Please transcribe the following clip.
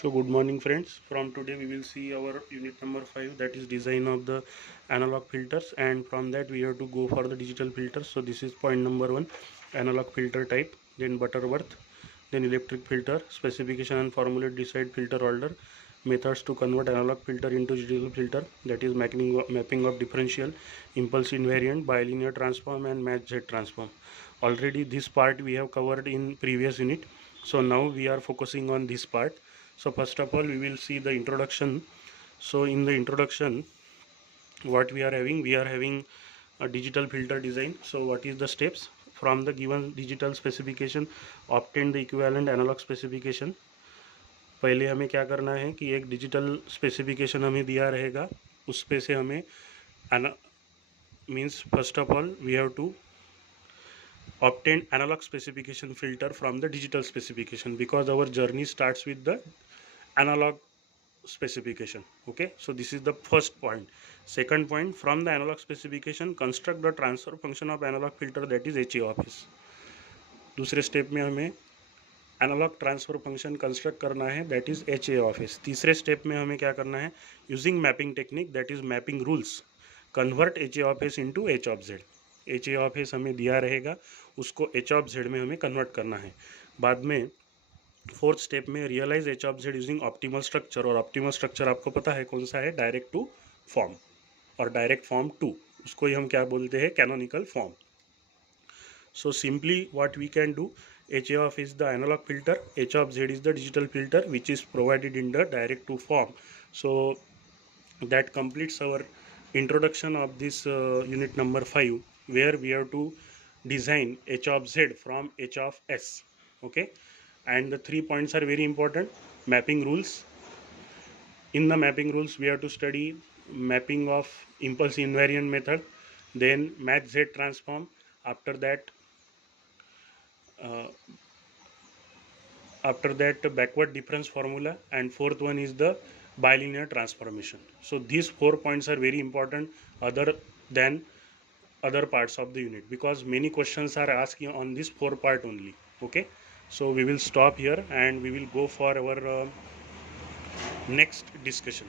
So good morning friends. From today we will see our unit number 5, that is design of the analog filters, and from that we have to go for the digital filters. So this is point number 1, analog filter type, then Butterworth, then electric filter, specification and formulate decide filter order, methods to convert analog filter into digital filter, that is mapping of differential, impulse invariant, bilinear transform and match Z transform. Already this part we have covered in previous unit, so now we are focusing on this part. So first of all we will see the introduction. So in the introduction, what we are having a digital filter design. So what is the steps? From the given digital specification, obtain the equivalent analog specification. पहले हमें क्या करना है कि एक digital specification हमें दिया रहेगा, उस पे से हमें means first of all we have to obtain analog specification filter from the digital specification, because our journey starts with the analog specification. Okay, so this is the first point. Second point, from the analog specification construct the transfer function of analog filter, that is HA of S. दूसरे step में हमें analogue transfer function construct करना है, that is HA of S. तीसरे step में हमें क्या करना है, using mapping technique, that is mapping rules, convert HA of S into H of Z. HA of S हमें दिया रहेगा, उसको H ऑफ Z में हमें कन्वर्ट करना है. बाद में फोर्थ स्टेप में realise H of Z using optimal structure, और ऑप्टिमल स्ट्रक्चर आपको पता है कौन सा है, डायरेक्ट टू फॉर्म और डायरेक्ट फॉर्म टू, उसको ही हम क्या बोलते हैं, canonical form. So simply what we can do, HA of is the analog filter, H of Z is the digital filter which is provided in the direct to form. So that completes our introduction of this unit number 5, where we have to design H of Z from H of S. Okay, and the 3 points are very important. Mapping rules. In the mapping rules we have to study mapping of impulse invariant method, then match Z transform, after that backward difference formula, and fourth one is the bilinear transformation. So these 4 points are very important other than other parts of the unit, because many questions are asked on this 4 part only. Okay, so we will stop here and we will go for our next discussion.